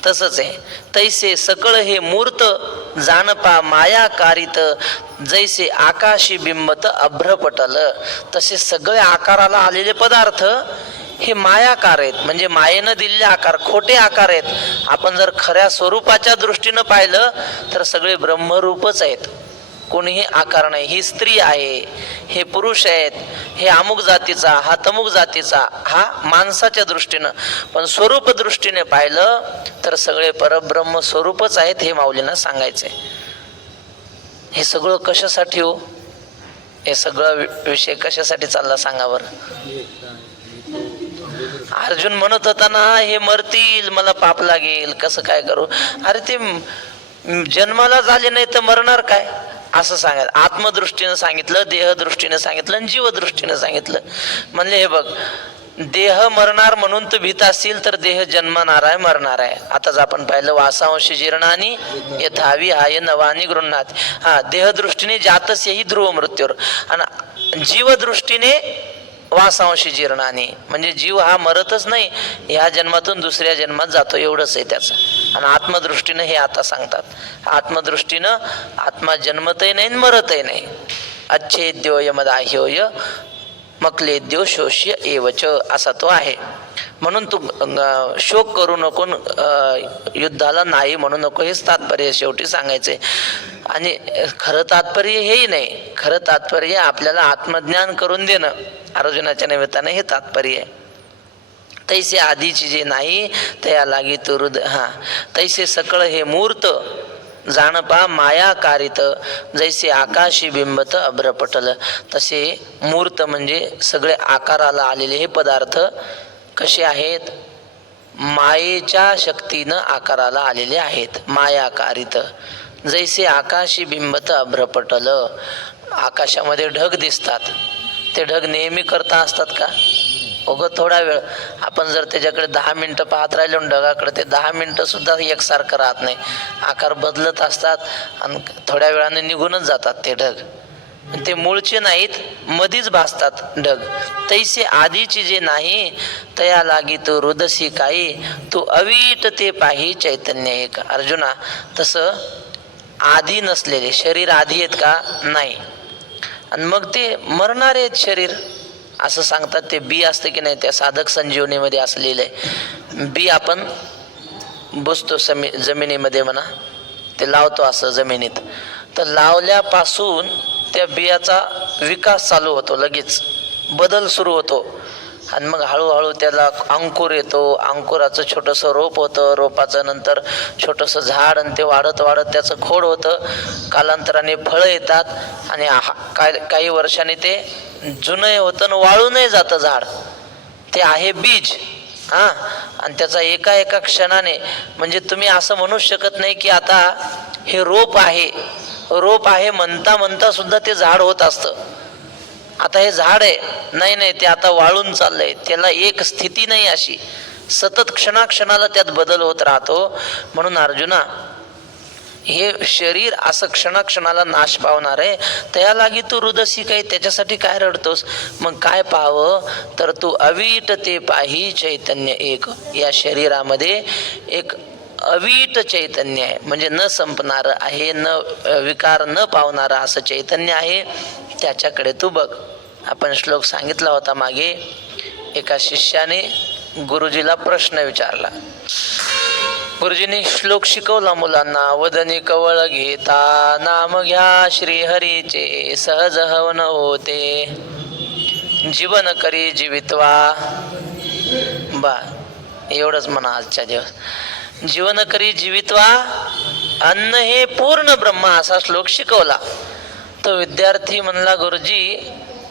तसंच आहे. तैसे सकळ हे मूर्त जाणपा माया कारित, जैसे आकाशी बिंबत अभ्रपटल. तसे सगळे आकाराला आलेले पदार्थ हे मायाकार आहेत, म्हणजे मायेनं दिलेले आकार, खोटे आकार आहेत. आपण जर खऱ्या स्वरूपाच्या दृष्टीनं पाहिलं तर सगळे ब्रह्मरूपच आहेत, कोणीही आकार नाही. ही स्त्री आहे, हे पुरुष आहेत, हे अमुक जातीचा, हा तमुक जातीचा, हा माणसाच्या दृष्टीनं. पण स्वरूप दृष्टीने पाहिलं तर सगळे परब्रह्म स्वरूपच आहेत, हे माऊलींना सांगायचंय. हे सगळं कशासाठी हो, हे सगळं विषय कशासाठी चालला सांगा बरं. अर्जुन म्हणत होता ना हे मरतील, मला पाप लागेल, कसं काय करू. अरे ते जन्माला झाले नाही तर मरणार काय, असं सांगायचं. आत्मदृष्टीनं सांगितलं, देहदृष्टीनं सांगितलं आणि जीवदृष्टीनं सांगितलं. म्हणले हे बघ, देह मरणार म्हणून तू भीत असतील तर देह जन्मणार आहे, मरणार आहे. आताच आपण पाहिलं वासांशी जीर्णानी यथावी हाय नवानी गृह्णात. हा, देहदृष्टीने जातस यही ध्रुव मृत्यूर, आणि जीवदृष्टीने वासांशी जीर्णानी, म्हणजे जीव हा मरतच नाही, ह्या जन्मातून दुसऱ्या जन्मात जातो, एवढंच आहे त्याचं. आणि आत्मदृष्टीनं हे आता सांगतात. आत्मदृष्टीनं आत्मा जन्मतही नाही मरतही नाही. अच्छेद्यो यमदाह्योय मक्लेद्यो शोष्य एवच असा तो आहे. म्हणून तू शोक करू नको, युद्धाला नाही म्हणू नको, हेच तात्पर्य शेवटी सांगायचंय. आणि खरं तात्पर्य हेही नाही, खरं तात्पर्य आपल्याला आत्मज्ञान करून देणं अर्जुनाच्या निमित्ताने हे तात्पर्य आहे. तैसे आधीची जे नाही तया लागी तो हृदय तैसे सकळ हे मूर्त जाणपा माया कारित जैसे आकाशी बिंबत अभ्रपटल. तसे मूर्त म्हणजे सगळे आकाराला आलेले हे पदार्थ कसे आहेत? मायेच्या शक्तीनं आकाराला आलेले आहेत. माया कारित जैसे आकाशी बिंबत अभ्रपटल. आकाशामध्ये ढग दिसतात, ते ढग नेहमी करता असतात का? थोडा वेळ आपण जर त्याच्याकडे 10 मिनिटं पाहत राहिलो ढगाकडे, ते 10 मिनिटं सुद्धा एकसारखं राहत नाही, आकार बदलत असतात आणि थोड्या वेळाने निघूनच जातात ते ढग. ते मूळचे नाहीत, मधीच भासतात ढग. तैसे आधीची जे नाही तया लागी तू रुदसी काही, तू अवीट ते पाही चैतन्य एक. अर्जुना, तसं आधी नसलेले शरीर आधी आहेत का? नाही. आणि मग ते मरणारे आहेत शरीर असं सांगतात. ते बी असतं की नाही, त्या साधक संजीवनीमध्ये असलेलं आहे. बी आपण बुजतो जमिनीमध्ये म्हणा, ते लावतो असं जमिनीत, तर लावल्यापासून त्या बियाचा विकास चालू होतो, लगेच बदल सुरू होतो. आणि मग हळूहळू त्याला अंकुर येतो, अंकुराचं छोटंसं रोप होतं, रोपाचं नंतर छोटंसं झाड, आणि ते वाढत वाढत त्याचं खोड होतं. कालांतराने फळं येतात आणि काही वर्षांनी ते जुनं होतं आणि वाळूनही जातं झाड. ते आहे बीज. आणि त्याचा एका एका क्षणाने, म्हणजे तुम्ही असं म्हणू शकत नाही की आता हे रोप आहे, रोप आहे म्हणता म्हणता सुद्धा ते झाड होत असतं. आता हे झाड आहे, नाही नाही, ते आता वाळून चाललंय. त्याला एक स्थिती नाही अशी, सतत क्षणाक्षणाला त्यात बदल होत राहतो. म्हणून अर्जुना, हे शरीर असं क्षणाक्षणाला नाश पावणार आहे. त्या लागी तू हृदसी काही, त्याच्यासाठी काय रडतोस? मग काय पाहावं तर तू अवीट ते पाही चैतन्य एक. या शरीरामध्ये एक अवीट चैतन्य आहे, म्हणजे न संपणारं आहे, न विकार न पावणारं असं चैतन्य आहे. त्याच्याकडे तू बघ. आपण श्लोक सांगितला होता मागे. एका शिष्याने गुरुजीला प्रश्न विचारला. गुरुजींनी श्लोक शिकवला मुलांना. वदनी कवळ घेता नाम घ्या श्रीहरीचे, सहज हवन होते जीवन करी जीवित्वा. एवढंच म्हणा आजच्या दिवस. जीवन करी जीवित्वा, अन्न हे पूर्ण ब्रह्म, असा श्लोक शिकवला. तो विद्यार्थी म्हणला, गुरुजी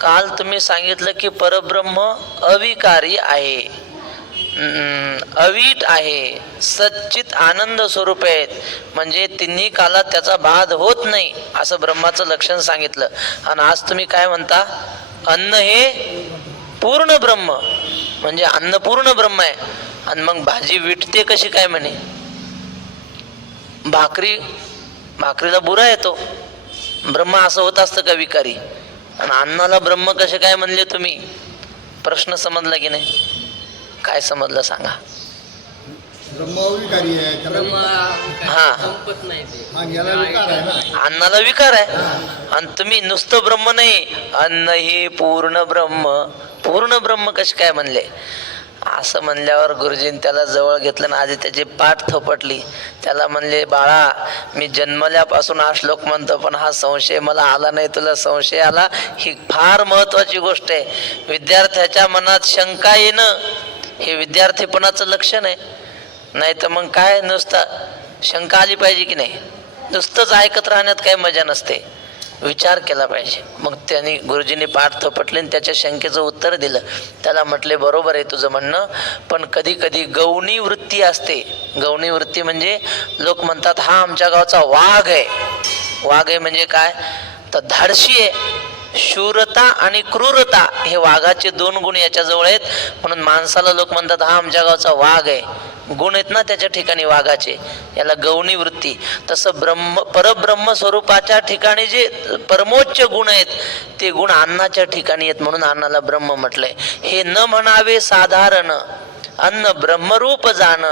काल तुम्ही सांगितलं की परब्रह्म अविकारी आहे, अवीट आहे, सच्चित आनंद स्वरूप आहेत, म्हणजे तिन्ही कालात त्याचा बाध होत नाही असं ब्रह्माचं लक्षण सांगितलं. आणि आज तुम्ही काय म्हणता? अन्न हे पूर्ण ब्रह्म, म्हणजे अन्न पूर्ण ब्रह्म आहे. आणि मग भाजी विटते कशी काय म्हणे? भाकरीला बुरा येतो. ब्रह्म असं होत असतं का विकारी? आणि अन्नाला ब्रह्म कसे काय म्हणले तुम्ही? प्रश्न समजला की नाही? काय समजलं सांगा? अन्नाला विकार आहे आणि तुम्ही नुसतं ब्रह्म नाही, अन्न हे पूर्ण ब्रह्म, पूर्ण ब्रह्म कसे काय म्हणले? असं म्हणल्यावर गुरुजींनी त्याला जवळ घेतलं ना, आधी त्याची पाठ थोपटली. त्याला म्हणले, बाळा मी जन्मल्यापासून हा श्लोक म्हणतो, पण हा संशय मला आला नाही, तुला संशय आला. ही फार महत्वाची गोष्ट आहे. विद्यार्थ्याच्या मनात शंका येणं हे विद्यार्थीपणाचं लक्षण आहे. नाही तर मग काय, नुसतं शंका आली पाहिजे की नाही? नुसतंच ऐकत राहण्यात काही मजा नसते, विचार केला पाहिजे. मग त्यांनी गुरुजींनी पाठ थोपटले आणि त्याच्या शंकेचं उत्तर दिलं. त्याला म्हटले, बरोबर आहे तुझं म्हणणं, पण कधी कधी गौणी वृत्ती असते. गौणी वृत्ती म्हणजे लोक म्हणतात हा आमच्या गावचा वाघ आहे. वाघ आहे म्हणजे काय? तर धाडशी आहे. शूरता आणि क्रूरता हे वाघाचे 2 गुण याच्याजवळ आहेत, म्हणून माणसाला लोक म्हणतात हा आमच्या गावचा वाघ आहे. गुण आहेत ना त्याच्या ठिकाणी वाघाचे, याला गौणी वृत्ती. तसं परब्रह्म स्वरूपाच्या ठिकाणी जे परमोच्च गुण आहेत ते गुण अन्नाच्या ठिकाणी आहेत, म्हणून अन्नाला ब्रह्म म्हटलंय. हे न म्हणावे साधारण, अन्न ब्रह्मरूप जाण,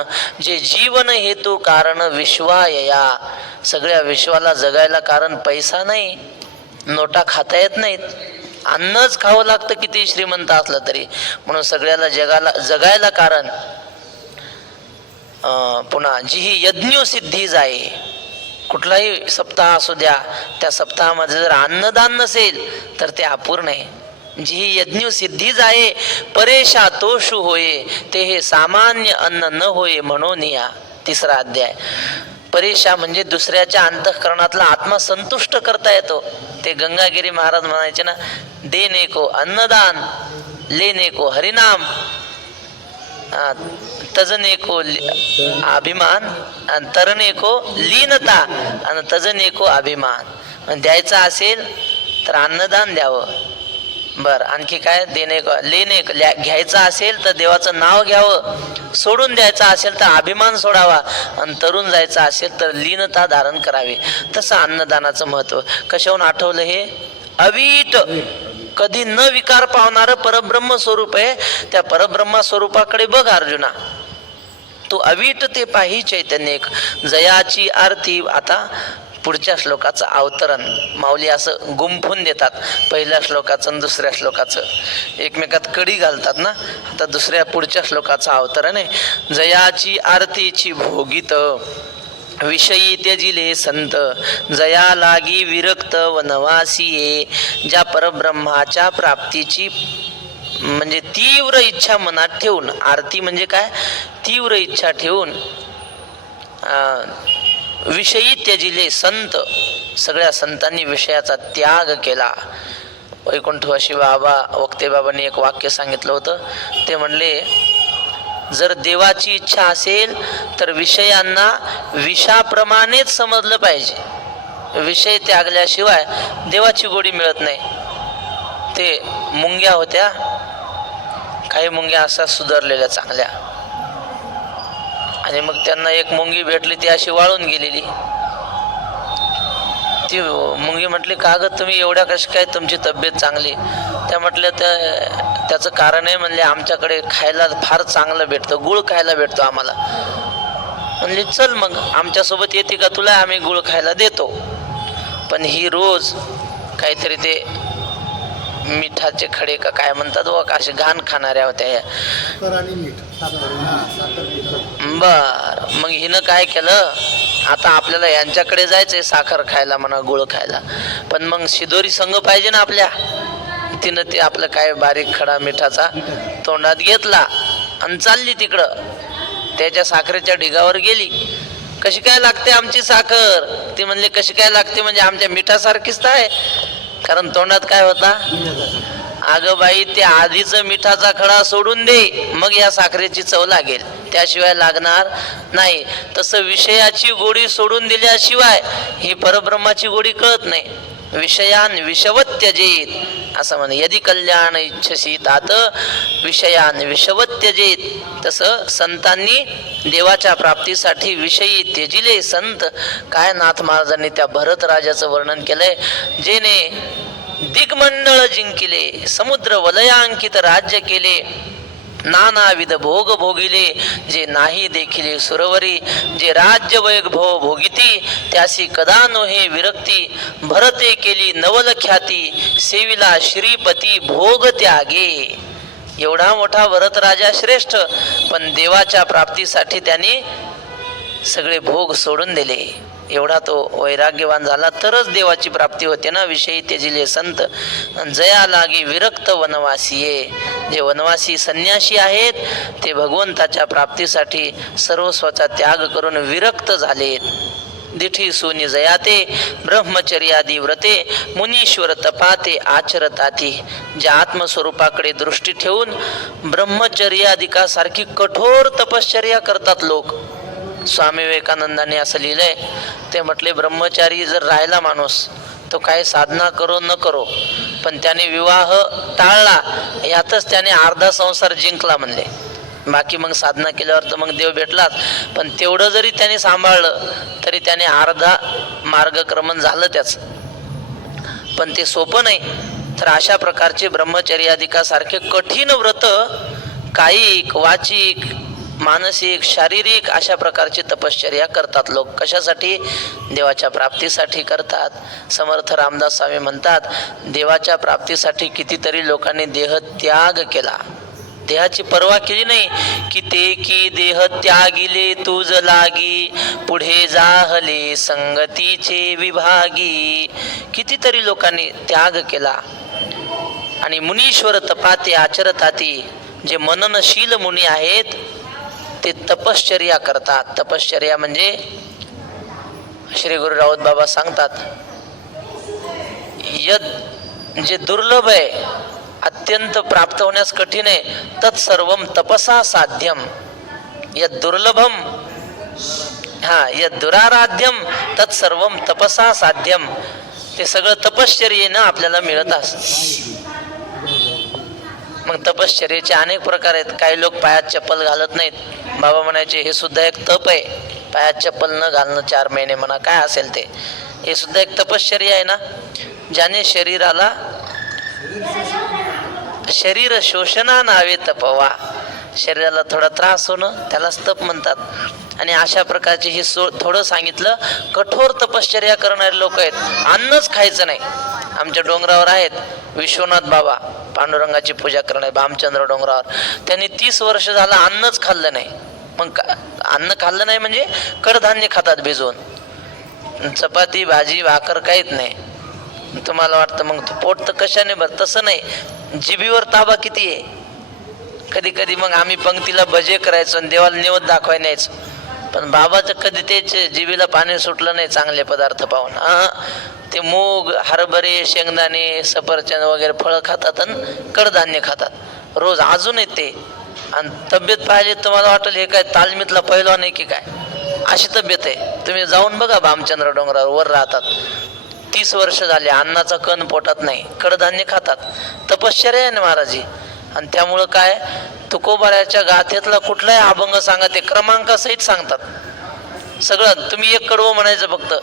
जे जीवन हेतू कारण विश्वायया. सगळ्या विश्वाला जगायला कारण पैसा नाही, नोटा खाता येत नाहीत, अन्नच खावं लागतं किती श्रीमंत असलं तरी. म्हणून सगळ्याला जगायला कारण. पुन्हा जी ही यज्ञ सिद्धी जाय, कुठलाही सप्ताह असू द्या, त्या सप्ताहामध्ये जर अन्नदान नसेल तर ते अपूर्ण आहे. जी ही यज्ञ सिद्धी जाये, परेशा तोषु होये, ते हे सामान्य अन्न न होये म्हणून या. 3रा अध्याय. परेशा म्हणजे दुसऱ्याच्या अंतःकरणातला आत्मा संतुष्ट करता येतो. ते गंगागिरी महाराज म्हणायचे ना, देने को अन्नदान, लेने को हरिनाम, तजने को अभिमान, तरणे को लीनता, आणि तजने को अभिमान. द्यायचा असेल तर अन्नदान द्यावं. बर, आणखी काय? देणे लेणे, घ्यायचा असेल तर देवाचं नाव घ्यावं, सोडून द्यायचा असेल तर अभिमान सोडावा, आणि तरुण जायचा असेल तर लीनता धारण करावी. तसं अन्नदानाचं महत्व. कशाहून आठवलं हे? अवीट, कधी न विकार पावणारं परब्रह्म स्वरूप आहे. त्या परब्रह्मा स्वरूपाकडे बघ अर्जुना, तू अवीट ते पाही चैतन्य एक. जयाची आरती. आता पुढच्या श्लोकाचं अवतरण माऊली असं गुंफून देतात. पहिल्या श्लोकाचं आणि दुसऱ्या श्लोकाचं एकमेकात कडी घालतात ना. आता पुढच्या श्लोकाचं अवतरण आहे. जयाची आरतीची भोगित, विषयी त्यजिले संत, जया लागी विरक्त वनवासीये. ज्या परब्रह्माच्या प्राप्तीची म्हणजे तीव्र इच्छा मनात ठेवून, आरती म्हणजे काय? तीव्र इच्छा ठेवून, विषयी त्यजिले संत, सगळ्या संतांनी विषयाचा त्याग केला. वैकुंठवासी बाबा वक्ते बाबांनी एक वाक्य सांगितलं होतं. ते म्हणले, जर देवाची इच्छा असेल तर विषयांना विषाप्रमाणेच समजलं पाहिजे. विषय त्यागल्याशिवाय देवाची गोडी मिळत नाही. ते मुंग्या होत्या, काही मुंग्या अशा सुधारलेल्या चांगल्या, आणि मग त्यांना एक मुंगी भेटली, ती अशी वाळून गेलेली. ती मुंगी म्हटली, का ग तुम्ही एवढ्या कशी काय, तुमची तब्येत चांगली? त्या म्हटल्या, त्याचं कारण आहे म्हणले, आमच्याकडे खायला फार चांगलं भेटतं, गुळ खायला भेटतो आम्हाला. म्हणले, चल मग आमच्यासोबत येते का तुला, आम्ही गुळ खायला देतो. पण ही रोज काहीतरी ते मिठाचे खडे का काय म्हणतात व असे घाण खाणाऱ्या होत्या. बर, मग हिनं काय केलं, आता आपल्याला यांच्याकडे जायचंय साखर खायला म्हणा, गुळ खायला, पण मग शिदोरी संघ पाहिजे ना आपल्या. तिनं ते आपलं काय बारीक खडा मिठाचा तोंडात घेतला आणि चालली तिकडं. त्याच्या साखरेच्या ढिगावर गेली. कशी काय लागते आमची साखर? ती म्हणली, कशी काय लागते म्हणजे आमच्या मिठासारखीच आहे. कारण तोंडात काय होता? अगं बाई, ते आधीच मिठाचा खडा सोडून दे, मग या साखरेची चव लागेल, त्याशिवाय लागणार नाही. तसं विषयाची गोडी सोडून दिल्याशिवाय ही परब्रह्माची गोडी कळत नाही. विषयान विषवत त्यजेत असं म्हणे. यदि कल्याण इच्छसी तात विषयान विषवत त्यजेत. तसं संतांनी देवाच्या प्राप्तीसाठी विषयी त्यजिले संत. काय नाथ महाराजांनी त्या भरत राजाचं वर्णन केलंय, जेने दिग्मंडळ जिंकिले, समुद्र वलयांकित राज्य केले, नानाविध भोग भोगिले, जे नाही देखिले सुरवरी, जे राज्य वैभव भोगिती, त्यासी कदा नोहे विरक्ती, भरते केली नवल ख्याती, सेविला श्रीपती भोग त्यागे. एवढा मोठा भरत राजा श्रेष्ठ, पण देवाच्या प्राप्तीसाठी त्याने सगळे भोग सोडून दिले. एवढा तो वैराग्यवान झाला तरच देवाची प्राप्ती होते ना. विषयी त्यजिले संत, जया लागी विरक्त वनवासीये. जे वनवासी संन्यासी आहेत ते भगवंताच्या प्राप्तीसाठी सर्वस्वाचा त्याग करून विरक्त झालेत. दिठी सुनी जयाते ब्रह्मचर्यादी व्रते, मुनीश्वर तपाते आचरताती. ज्या आत्मस्वरूपाकडे दृष्टी ठेवून ब्रह्मचर्यादिकासारखी कठोर तपश्चर्या करतात लोक. स्वामी विवेकानंदांनी असं लिहिलंय. ते म्हटले, ब्रह्मचारी जर राहिला माणूस, तो काही साधना करो न करो, पण त्याने विवाह टाळला, यातच त्याने अर्धा संसार जिंकला म्हणले. बाकी मग साधना केल्यावर तर मग देव भेटलाच, पण तेवढं जरी त्याने सांभाळलं तरी त्याने अर्धा मार्गक्रमण झालं त्याच. पण ते सोपं नाही. तर अशा प्रकारचे ब्रह्मचर्यादिकासारखे कठीण व्रत कायिक, वाचिक, मानसिक, शारीरिक अशा प्रकारची तपश्चर्या करतात लोक. कशासाठी? देवाच्या प्राप्तीसाठी करतात. समर्थ रामदास स्वामी म्हणतात, देवाच्या प्राप्तीसाठी कितीतरी लोकांनी देह त्याग केला, देहाची पर्वा केली नाही. की ते की देह त्यागिले तुझ लागी, पुढे जाहले संगतीचे विभागी. कितीतरी लोकांनी त्याग केला. आणि मुनीश्वर तपाते आचरताती, जे मननशील मुनी आहेत ते तपश्चर्या करतात. तपश्चर्या म्हणजे श्री गुरु राऊत बाबा सांगतात, यद जे दुर्लभ आहे, अत्यंत प्राप्त होण्यास कठीण आहे, तत्सर्वम तपसा साध्यम. यद दुर्लभम यद दुराराध्यम तत्सर्वम तपसा साध्यम. ते सगळं तपश्चर्येनं आपल्याला मिळत असतं. मग तपश्चर्येचे अनेक प्रकार आहेत. काही लोक पायात चप्पल घालत नाहीत. बाबा म्हणायचे हे सुद्धा एक तप आहे. पायात चप्पल न घालणं 4 महिने म्हणा, काय असेल ते, हे सुद्धा एक तपश्चर्या आहे ना. ज्याने शरीराला शरीर शोषणा नावे तपवा, शरीराला थोडा त्रास होणं त्यालाच तप म्हणतात. आणि अशा प्रकारचे हे थोडं सांगितलं. कठोर तपश्चर्या करणारे लोक आहेत. अन्नच खायचं नाही. आमच्या डोंगरावर आहेत विश्वनाथ बाबा, पांडुरंगाची पूजा करणारे, भामचंद्र डोंगरावर. त्यांनी 30 वर्ष झालं अन्नच खाल्लं नाही. मग अन्न खाल्लं नाही म्हणजे कडधान्य खातात भिजवून, चपाती भाजी भाकर काहीच नाही. तुम्हाला वाटतं मग पोट तर कशाने भर? तसं नाही, जिभीवर ताबा किती आहे. कधी कधी मग आम्ही पंक्तीला भजे करायचो आणि देवाला निवद दाखवाय न्यायचो. पण बाबाचं कधी तेच जिभीला पाणी सुटलं नाही चांगले पदार्थ पाहून. ते मूग, हरभरे, शेंगदाणे, सफरचंद वगैरे फळं खातात आणि कडधान्य खातात रोज अजून ते. आणि तब्येत पाहिजे तुम्हाला वाटेल हे काय तालमीतला पहिलवान आहे की काय, अशी तब्येत आहे. तुम्ही जाऊन बघा भामचंद्र डोंगरावर, वर राहतात. 30 वर्ष झाले, अन्नाचा कण पोटात नाही, कडधान्य खातात. तपश्चर्या आहे ना महाराजी. आणि त्यामुळं काय, तुकोबाऱ्याच्या गाथेतला कुठलाही अभंग सांगा, ते क्रमांकासहित सांगतात सगळं. तुम्ही एक कडवं म्हणायचं फक्त,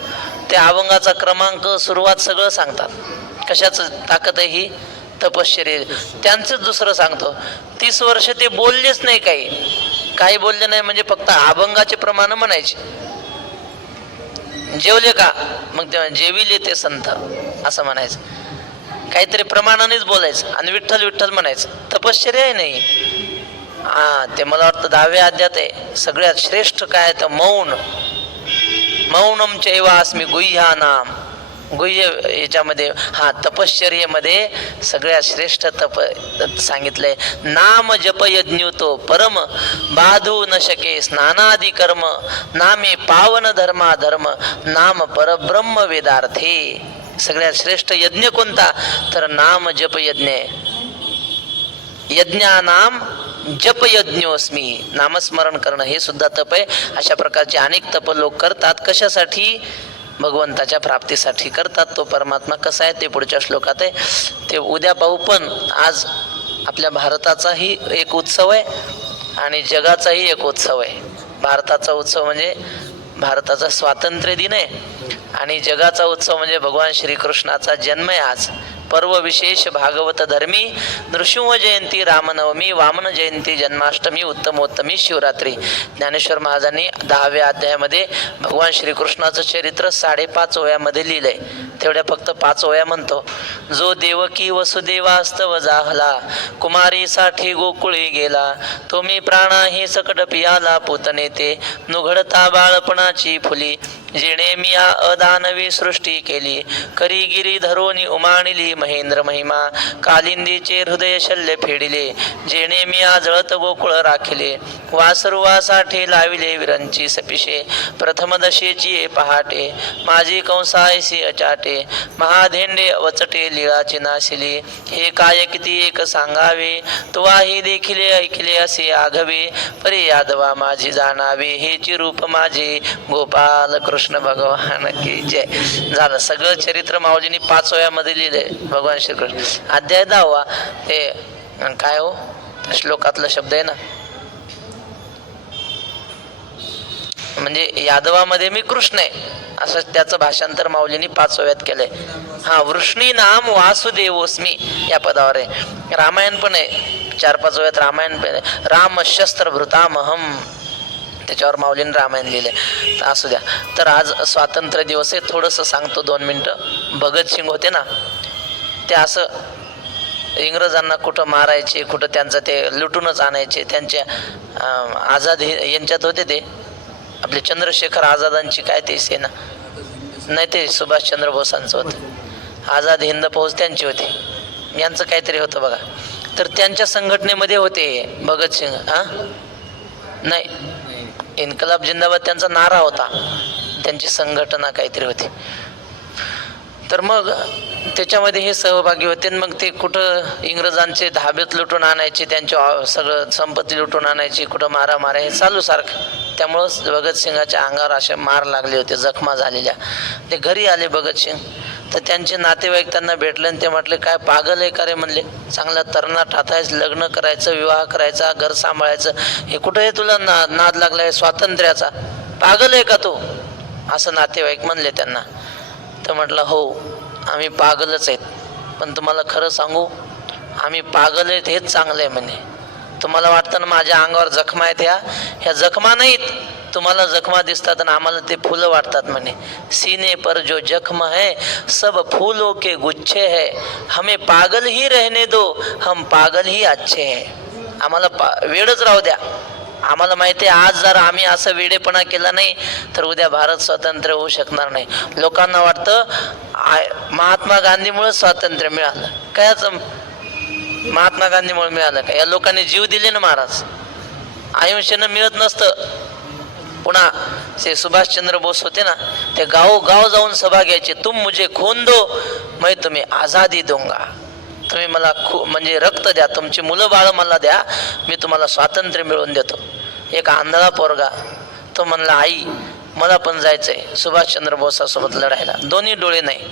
त्या अभंगाचा क्रमांक, सुरुवात सगळं सांगतात. कशाचं ताकद आहे ही? तपश्चर्या. त्यांचंच दुसरं सांगतो. 30 वर्ष ते बोललेच नाही, काही बोलले नाही म्हणजे फक्त अभंगाचे प्रमाण म्हणायचे. जेवले का? मग तेव्हा जेविले ते संत असं म्हणायचं. काहीतरी प्रमाणानेच बोलायचं आणि विठ्ठल विठ्ठल म्हणायचं. तपश्चर्या आहे नाही. ते मला वाटतं 10व्या अध्यायात आहे. सगळ्यात श्रेष्ठ काय तर मौन. मौनम चैवास्मी गुह्यानाम. गुह्य याच्यामध्ये तपश्चर्येमध्ये सगळ्यात श्रेष्ठ तप सांगितलंय. नाम जप यज्ञुतो परम बाधू न शके स्नानादी कर्म, नामे पावन धर्मा धर्म, नाम परब्रह्म वेदार्थे. सगळ्यात श्रेष्ठ यज्ञ कोणता? तर नाम जप यज्ञ. यज्ञानाम जप यज्ञोस्मी. नामस्मरण करणं हे सुद्धा तप आहे. अशा प्रकारचे अनेक तप लोक करतात. कशासाठी? भगवंताच्या प्राप्तीसाठी करतात. तो परमात्मा कसा आहे ते पुढच्या श्लोकात आहे, ते उद्या पाहू. पण आज आपल्या भारताचाही एक उत्सव आहे आणि जगाचाही एक उत्सव आहे. भारताचा उत्सव म्हणजे भारताचा स्वातंत्र्य दिन आहे आणि जगाचा उत्सव म्हणजे भगवान श्रीकृष्णाचा जन्म आहे. आज पर्व विशेष भागवत धर्मी, नृसिंह जयंती, रामनवमी, वामन जयंती, जन्माष्टमी, उत्तमोत्तमी, शिवरात्री. ज्ञानेश्वर महाराजांनी 10व्या अध्यायामध्ये भगवान श्रीकृष्णाचं चरित्र 5.5 ओव्यामध्ये लिहिलंय. तेवढ्या फक्त 5 ओव्या म्हणतो. जो देवकी वसुदेवास्तव जाहला, कुमारीसाठी गोकुळी गेला, तो मी प्राणाही सकट पियाला, पूतने ते नुघडता बाळपणाची फुली, जेणे मिया अदानवी सृष्टी केली, करी गिरी धरोनी उमाणिली महेंद्र महिमा, कालिंदीचे हृदय शल्य फेडिले, जेणे मिया जळत गोकुळ राखिले, वासरुवासाठी लाविले विरंची सपिशे, प्रथम दशेची पहाटे, माझी कंसायसी अचाटे, महाधेंडे वचटे लीळाची नाशिली, हे काय किती एक सांगावे, तुवाही देखिले ऐकले असे आघवे, परे यादवा माझी जाणावे, हेची रूप माझे गोपाल कृष्ण भगवान की जय. झालं सगळं चरित्र माऊलींनी 5 ओव्यामध्ये लिहिलंय भगवान श्रीकृष्ण. अध्याय 10वा ते काय हो श्लोकातला शब्द आहे ना, म्हणजे यादवामध्ये मी कृष्ण आहे असं त्याचं भाषांतर माऊलींनी 5 ओव्यात केलंय. वृष्णी नाम वासुदेवोस्मी या पदावर आहे. रामायण पण आहे 4-5 वेळात रामायण राम शस्त्र भृतामहम, त्याच्यावर माऊलीने रामायण लिहिले. असू द्या. तर आज स्वातंत्र्य दिवस आहे. थोडंसं सांगतो 2 मिनटं. भगतसिंग होते ना, ते असं इंग्रजांना कुठं मारायचे, कुठं त्यांचं ते लुटूनच आणायचे. त्यांच्या आझाद यांच्यात होते ते आपले चंद्रशेखर आझादांची काय ते सेना नाही, ते सुभाषचंद्र बोसांचं होतं. आझाद हिंद फौज त्यांची होती, यांचं काहीतरी होतं बघा. तर त्यांच्या संघटनेमध्ये होते भगतसिंग. नाही, इन्कलाब जिंदाबाद त्यांचा नारा होता, त्यांची संघटना काहीतरी होती. तर मग त्याच्यामध्ये हे सहभागी होते. मग ते कुठं इंग्रजांचे धाबेत लुटून आणायचे, त्यांचे सगळं संपत्ती लुटून आणायची, कुठं मारा हे चालू सारखं. त्यामुळंच भगतसिंगाच्या अंगावर असे मार लागले होते, जखमा झालेल्या. ते घरी आले भगतसिंग, तर त्यांचे नातेवाईक त्यांना भेटले आणि ते म्हटले, काय पागल आहे का रे? म्हणले, चांगला तरणाट आहेस, लग्न करायचं, विवाह करायचा, घर सांभाळायचं, हे कुठं आहे तुला नाद लागलाय स्वातंत्र्याचा? पागल आहे का तू? असं नातेवाईक म्हणले त्यांना. तर म्हटलं, हो आम्ही पागलच आहेत, पण तुम्हाला खरं सांगू, आम्ही पागल आहेत हेच चांगलं आहे म्हणे. तुम्हाला वाटतं ना माझ्या अंगावर जखमा आहेत, ह्या जखमा नाहीत, तुम्हाला जखमा दिसतात आणि आम्हाला ते फुलं वाटतात म्हणे. सीने पर जो जख्म है सब फूलों के गुच्छे है, हमें पागल ही रहने दो, हम पागल ही अच्छे है. आम्हाला वेडच राहू द्या. आम्हाला माहिती आहे आज जर आम्ही असं वेडेपणा केला नाही तर उद्या भारत स्वातंत्र्य होऊ शकणार नाही. लोकांना वाटतं महात्मा गांधीमुळे स्वातंत्र्य मिळालं. कायच महात्मा गांधीमुळे मिळालं का? या लोकांनी जीव दिले ना महाराज, आयुष्यानं मिळत नसतं. पुन्हा ते सुभाषचंद्र बोस होते ना, ते गाव जाऊन सभा घ्यायचे. तुम मुझे खून दो मैं तुम्हें आझादी दूंगा. तुम्ही मला म्हणजे रक्त द्या, तुमची मुलं बाळ मला द्या, मी तुम्हाला स्वातंत्र्य मिळवून देतो. एक आंधळा पोरगा तो म्हणला, आई मला पण जायचंय सुभाषचंद्र बोसासोबत लढायला. दोन्ही डोळे नाही.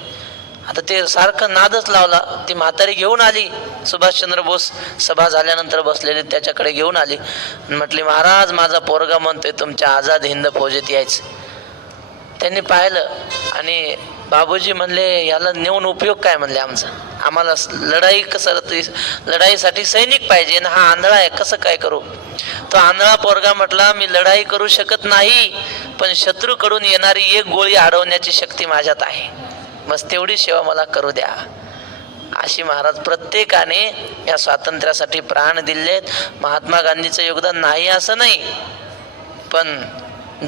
आता ते सारखं नादच लावला. ती म्हातारी घेऊन आली, सुभाषचंद्र बोस सभा झाल्यानंतर बसलेली त्याच्याकडे घेऊन आली आणि म्हटली, महाराज माझा पोरगा म्हणतोय तुमच्या आझाद हिंद फौजेत यायचं. त्यांनी पाहिलं आणि बाबूजी म्हणले, याला नेऊन उपयोग काय? म्हणले, आमचा आम्हाला लढाईसाठी सैनिक पाहिजे ना, हा आंधळा आहे, कसं काय करू? तो आंधळा पोरगा म्हटला, मी लढाई करू शकत नाही, पण शत्रूकडून येणारी एक गोळी अडवण्याची शक्ती माझ्यात आहे, बस तेवढी सेवा मला करू द्या. अशी महाराज प्रत्येकाने या स्वातंत्र्यासाठी प्राण दिलेत. महात्मा गांधीचं योगदान नाही असं नाही, पण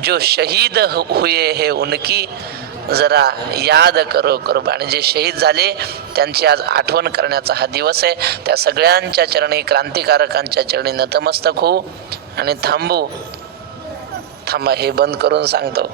जो शहीद हुए हे उनकी जरा याद करो कुर्बानी. जे शहीद झाले त्यांची आज आठवण करण्याचा हा दिवस आहे. त्या सगळ्यांच्या चरणी, क्रांतिकारकांच्या चरणी नतमस्तक होऊ आणि थांबा, हे बंद करून सांगतो.